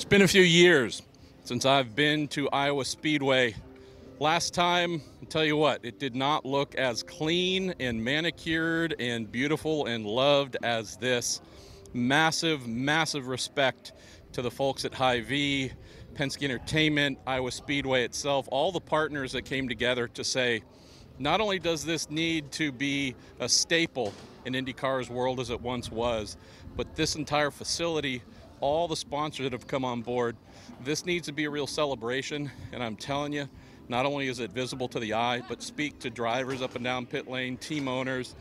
It's been a few years since I've been to Iowa Speedway. Last time, I'll tell you what, it did not look as clean and manicured and beautiful and loved as this. Massive, massive respect to the folks at Hy-Vee, Penske Entertainment, Iowa Speedway itself, all the partners that came together to say, not only does this need to be a staple in IndyCar's world as it once was, but this entire facility, all the sponsors that have come on board, this needs to be a real celebration. And I'm telling you, not only is it visible to the eye, but speak to drivers up and down pit lane, team owners.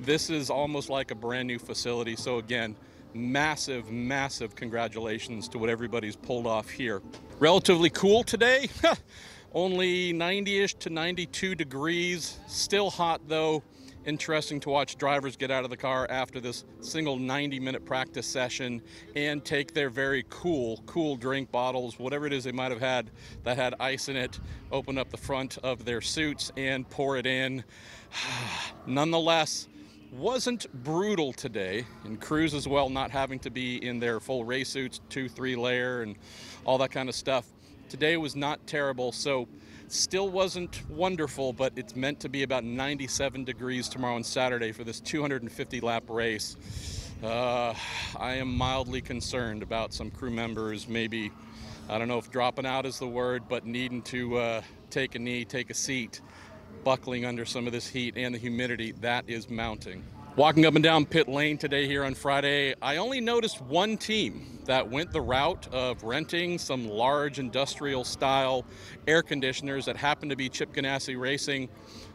This is almost like a brand new facility. So again, massive, massive congratulations to what everybody's pulled off here. Relatively cool today. Only 90-ish to 92 degrees. Still hot though. Interesting to watch drivers get out of the car after this single 90-minute practice session and take their very cool drink bottles, whatever it is they might have had that had ice in it, open up the front of their suits and pour it in. Nonetheless, wasn't brutal today, and crews as well, not having to be in their full race suits, 2-3 layer and all that kind of stuff. Today was not terrible, so still wasn't wonderful, but it's meant to be about 97 degrees tomorrow and Saturday for this 250 lap race. I am mildly concerned about some crew members maybe, I don't know if dropping out is the word, but needing to take a knee, take a seat, buckling under some of this heat and the humidity that is mounting. Walking up and down pit lane today here on Friday, I only noticed one team that went the route of renting some large industrial style air conditioners that happened to be Chip Ganassi Racing.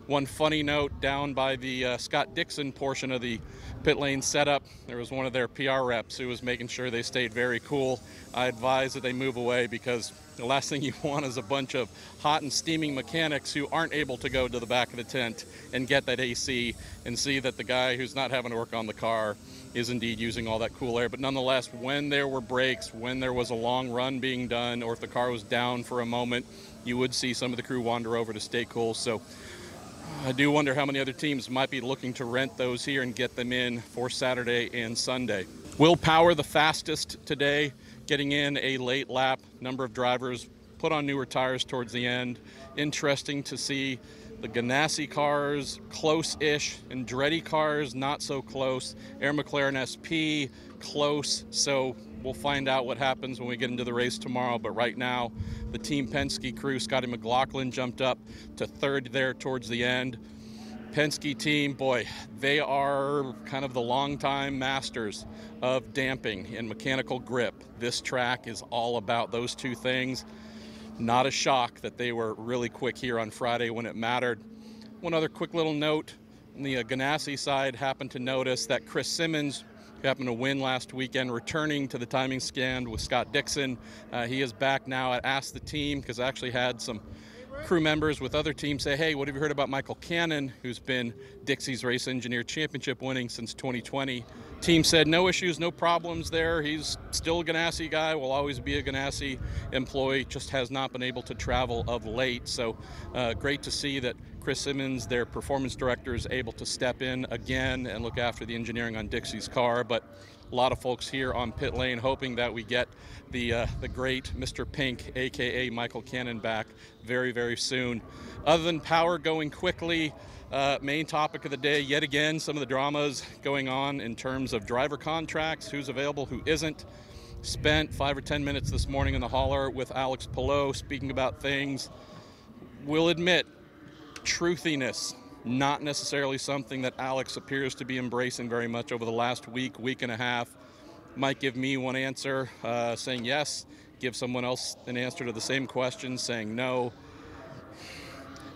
One funny note, down by the Scott Dixon portion of the pit lane setup, there was one of their PR reps who was making sure they stayed very cool. I advise that they move away because the last thing you want is a bunch of hot and steaming mechanics who aren't able to go to the back of the tent and get that AC and see that the guy who's not having to work on the car is indeed using all that cool air. But nonetheless, when there were breaks, when there was a long run being done, or if the car was down for a moment, you would see some of the crew wander over to stay cool. So I do wonder how many other teams might be looking to rent those here and get them in for Saturday and Sunday. Will Power the fastest today, getting in a late lap. Number of drivers put on newer tires towards the end. Interesting to see the Ganassi cars close-ish, Andretti cars not so close. Air McLaren SP close, so we'll find out what happens when we get into the race tomorrow. But right now, the Team Penske crew, Scotty McLaughlin jumped up to third there towards the end. Penske team, boy, they are kind of the longtime masters of damping and mechanical grip. This track is all about those two things. Not a shock that they were really quick here on Friday when it mattered. One other quick little note, on the Ganassi side, happened to notice that Chris Simmons, who happened to win last weekend, returning to the timing stand with Scott Dixon. He is back now. I asked the team, because I actually had some crew members with other teams say, hey, what have you heard about Michael Cannon, who's been Dixie's Race Engineer Championship winning since 2020? Team said no issues, no problems there. He's still a Ganassi guy, will always be a Ganassi employee, just has not been able to travel of late. So great to see that Chris Simmons, their performance director, is able to step in again and look after the engineering on Dixie's car. But a lot of folks here on pit lane hoping that we get the great Mr. Pink, aka Michael Cannon, back very, very soon. Other than Power going quickly, main topic of the day, yet again, some of the dramas going on in terms of driver contracts, who's available, who isn't. Spent 5 or 10 minutes this morning in the hauler with Alex Pagenaud speaking about things. We'll admit, truthiness, not necessarily something that Alex appears to be embracing very much over the last week, week and a half. Might give me one answer saying yes, give someone else an answer to the same question saying no.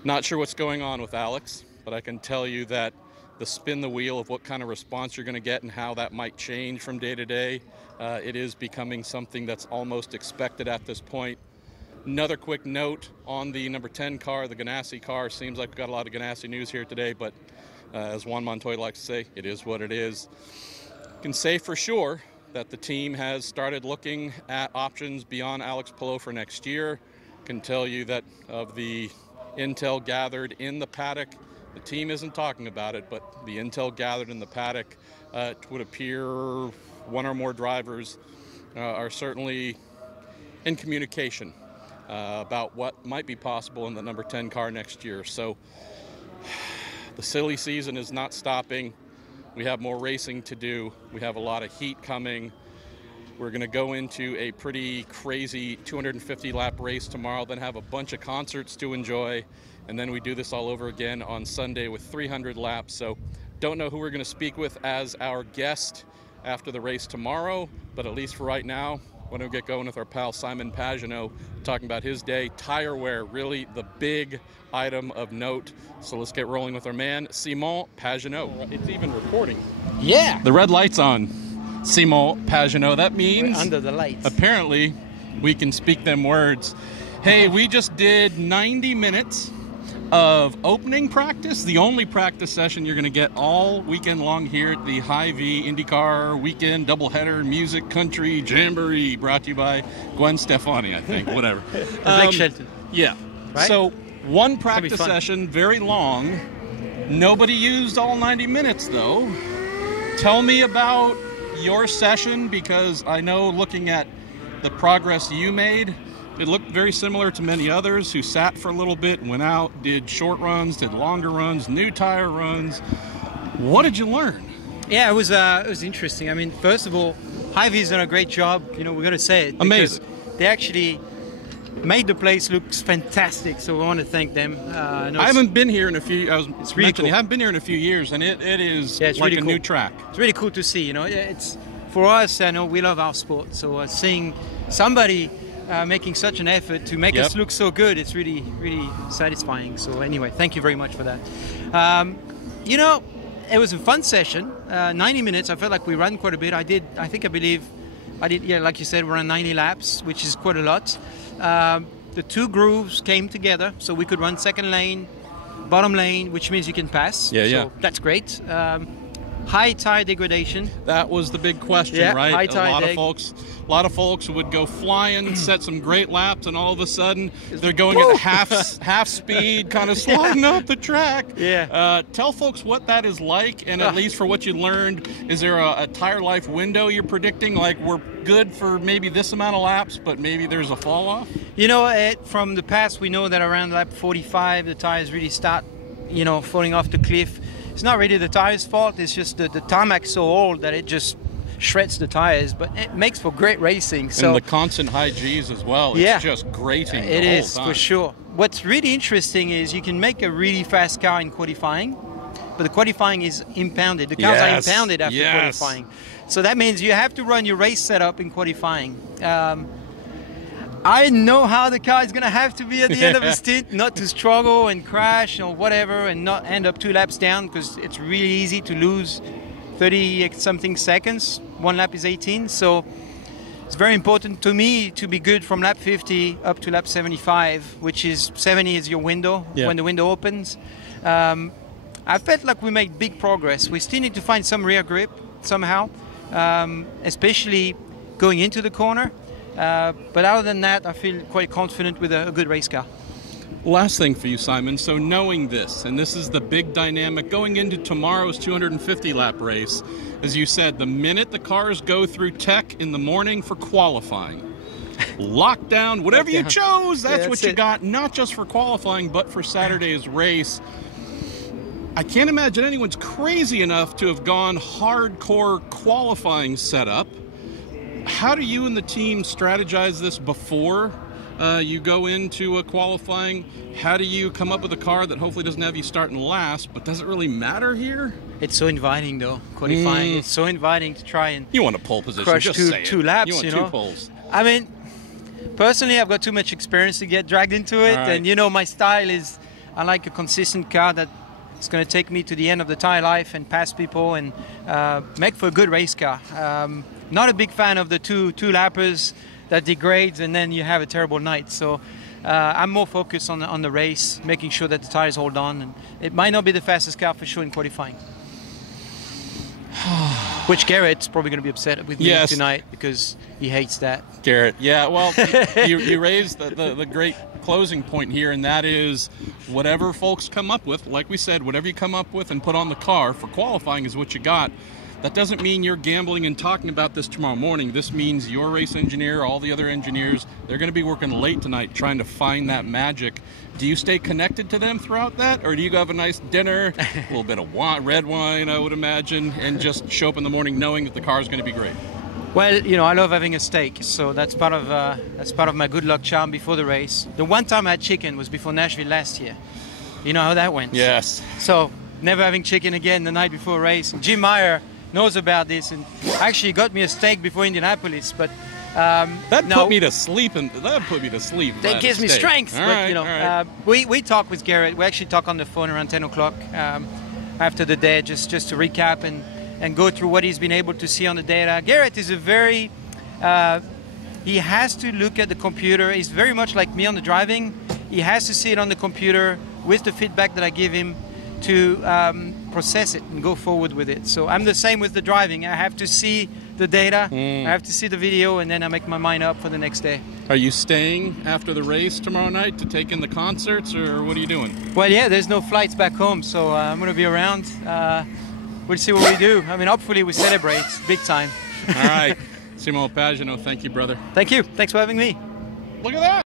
Not sure what's going on with Alex, but I can tell you that the spin the wheel of what kind of response you're going to get and how that might change from day to day, it is becoming something that's almost expected at this point. Another quick note on the number 10 car, the Ganassi car. Seems like we've got a lot of Ganassi news here today, but as Juan Montoya likes to say, it is what it is. Can say for sure that the team has started looking at options beyond Alex Pagenaud for next year. Can tell you that of the intel gathered in the paddock, the team isn't talking about it, but the intel gathered in the paddock, it would appear one or more drivers are certainly and communication about what might be possible in the number 10 car next year. So the silly season is not stopping. We have more racing to do. We have a lot of heat coming. We're going to go into a pretty crazy 250-lap race tomorrow, then have a bunch of concerts to enjoy, and then we do this all over again on Sunday with 300 laps. So don't know who we're going to speak with as our guest after the race tomorrow, but at least for right now, why don't we get going with our pal Simon Pagenaud, talking about his day. Tire wear, really the big item of note. So let's get rolling with our man, Simon Pagenaud. It's even recording. Yeah. The red light's on. Simon Pagenaud. That means we're under the lights. Apparently, we can speak them words. Hey, we just did 90 minutes of opening practice, the only practice session you're going to get all weekend long here at the Hy-Vee IndyCar weekend doubleheader music country jamboree, brought to you by Gwen Stefani, I think, whatever. Blake Shelton. Yeah. Right? So one practice session, very long. Nobody used all 90 minutes though. Tell me about your session, because I know looking at the progress you made, it looked very similar to many others who sat for a little bit and went out, did short runs, did longer runs, new tire runs. What did you learn? Yeah, it was interesting. I mean, first of all, Hy-Vee's done a great job. You know, we're going to say it. Amazing. They actually made the place look fantastic, so we want to thank them. I haven't been here in a few. It's really cool. I haven't been here in a few years, and it is it's like really a cool. new track. It's really cool to see. You know, it's for us. I know we love our sport, so seeing somebody making such an effort to make us look so good, it's really, really satisfying. So anyway, thank you very much for that. You know, it was a fun session. 90 minutes. I felt like we ran quite a bit. I believe I did. Yeah, like you said, we ran 90 laps, which is quite a lot. The two grooves came together, so we could run second lane, bottom lane, which means you can pass. So that's great. High tire degradation. That was the big question, right? High tire A lot of folks would go flying, set some great laps, and all of a sudden they're going at half speed, kind of sliding up the track. Yeah. Tell folks what that is like, and at least for what you learned, is there a tire life window you're predicting? Like, we're good for maybe this amount of laps, but maybe there's a fall off? You know, from the past, we know that around lap 45, the tires really start, you know, falling off the cliff. It's not really the tire's fault. It's just the tarmac's so old that it just shreds the tires, but it makes for great racing. So, and the constant high G's as well. It's just grating it the whole is time. For sure. What's really interesting is you can make a really fast car in qualifying, but the qualifying is impounded. The cars are impounded after qualifying. So that means you have to run your race setup in qualifying. I know how the car is going to have to be at the end of the stint, not to struggle and crash or whatever and not end up 2 laps down, because it's really easy to lose 30-something seconds. 1 lap is 18. So it's very important to me to be good from lap 50 up to lap 75, which is 70 is your window, when the window opens. I felt like we made big progress. We still need to find some rear grip somehow, especially going into the corner. But other than that, I feel quite confident with a good race car. Last thing for you, Simon. So knowing this, and this is the big dynamic going into tomorrow's 250-lap race, as you said, the minute the cars go through tech in the morning for qualifying, lockdown, whatever you chose, that's what you got, not just for qualifying, but for Saturday's race. I can't imagine anyone's crazy enough to have gone hardcore qualifying setup. How do you and the team strategize this before you go into a qualifying? How do you come up with a car that hopefully doesn't have you starting last, but does it really matter here? It's so inviting, though, qualifying. It's so inviting to try and you want a pole position, crush just say two laps, you want 2 poles. I mean, personally, I've got too much experience to get dragged into it. And, you know, my style is, I like a consistent car that it's going to take me to the end of the tire life and pass people and make for a good race car. Not a big fan of the two lappers that degrades and then you have a terrible night. So I'm more focused on the race, making sure that the tires hold on. And it might not be the fastest car for sure in qualifying. Which Garrett's probably going to be upset with me tonight because he hates that. Garrett, yeah, well, you raised the great closing point here, and that is whatever folks come up with, like we said, whatever you come up with and put on the car for qualifying is what you got. that doesn't mean you're gambling and talking about this tomorrow morning. This means your race engineer, all the other engineers, they're going to be working late tonight trying to find that magic. Do you stay connected to them throughout that, or do you have a nice dinner, a little bit of red wine, I would imagine, and just show up in the morning knowing that the car is going to be great? Well, you know, I love having a steak, so that's part of my good luck charm before the race. The one time I had chicken was before Nashville last year. You know how that went? Yes. So never having chicken again the night before a race. Jim Meyer knows about this and actually got me a steak before Indianapolis, but put me to sleep, and that put me to sleep. That gives me strength. All but right, you know, all right. We talk with Garrett. We actually talk on the phone around 10 o'clock after the day, just to recap and go through what he's been able to see on the data. Garrett is a very he has to look at the computer. He's very much like me on the driving. He has to see it on the computer with the feedback that I give him to process it and go forward with it. So I'm the same with the driving. I have to see the data, I have to see the video, and then I make my mind up for the next day. Are you staying after the race tomorrow night to take in the concerts, or what are you doing? Well, yeah, there's no flights back home, so I'm going to be around. We'll see what we do. I mean, hopefully we celebrate big time. All right. Simon Pagenaud, thank you, brother. Thank you. Thanks for having me. Look at that.